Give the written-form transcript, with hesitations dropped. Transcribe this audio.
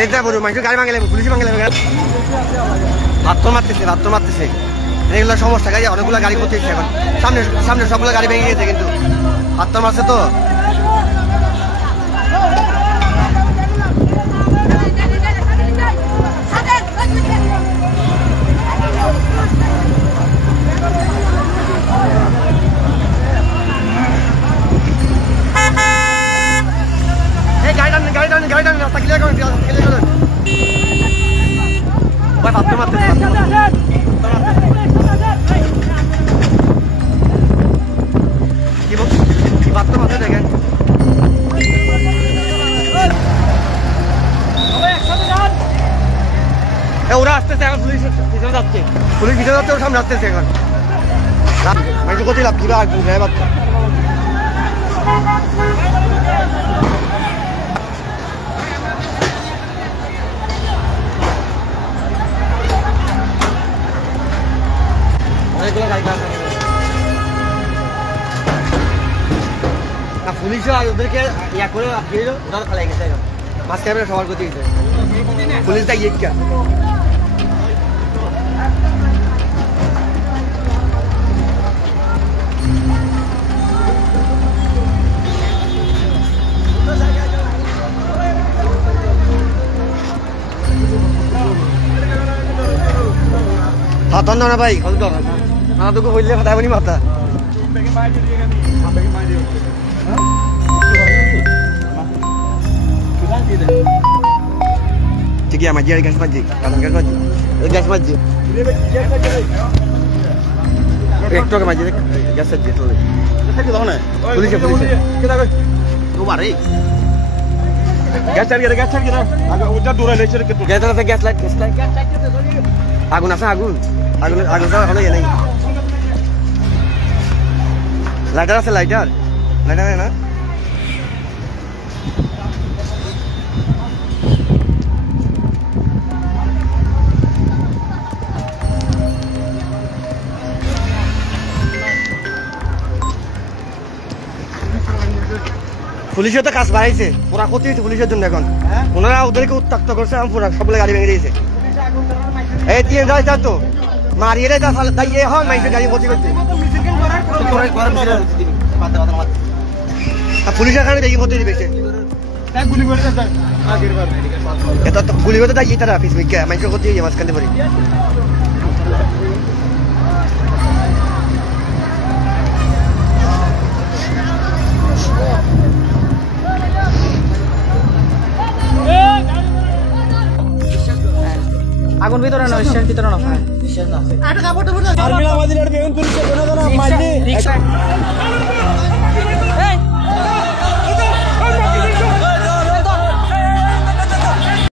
গাড়ি যা বড় মানুষ গাড়ি ভাঙলে পুলিশ ভাঙলে ভাত্তর মারতেছে এগুলো সমস্যা গাড়ি অনেকগুলো গাড়ি করতে এখন সামনে সবগুলো গাড়ি ভেঙে গেছে কিন্তু ভাত্তর মারছে তো গাড়িটা রাস্তা ক্লিয়ার করেন ভাই ভাত্তর মারতেছে ভাত্তর মারতে দেখেন ওরা আসতেছে এখন পুলিশ ভিতরে যাচ্ছে ওর সামনে আসতেছে এখন একটু কোথায় লাভ কিবা আসবেন ড্রাইভার পুলিশও ওদেরকে ইয়া করে ওরা খালাই গেছে মাছ ক্যামেরা সবার করতে গেছে পুলিশটা ইয়ে কে হাতন না ভাই কত দর না তোকে বললে কথা বলি মাথা Sige, maju gas maju. Kadang gas maju. Gas maju. Ekto ke maju gas saja tu. Gas ke mana? Polis. Kita kau. Tu bari. Gas cari kita. Agak ujar dura lecture ke tu. Gas tu gas light. Agun asa agun sah kalau ye nahi. Lighter asa lighter है ना পুলিশের তো কাজ বাড়াইছে পুরা ক্ষতি হয়েছে পুলিশের জন্য এখন ওনারা ওদেরকে উত্তক্ত করছে পুরা সবগুলো গাড়ি ভেঙে দিয়েছে এই 3 রাস্তা তো মারিয়ে তাই এখন মানুষের গাড়ি ক্ষতি করছে পুলিশের কারণে দেখি ক্ষতি দিবে এটা তো গুলি করতে তাই তারা ফেসবুকে মানুষের ক্ষতি হয়ে মাঝখানে পারি আগুন ভিতরে না এর ভিতরে না আটা কাপড় তো আর্মিলা বাদিলে বেগুন পুলিশে কোনা কোনা মাইলে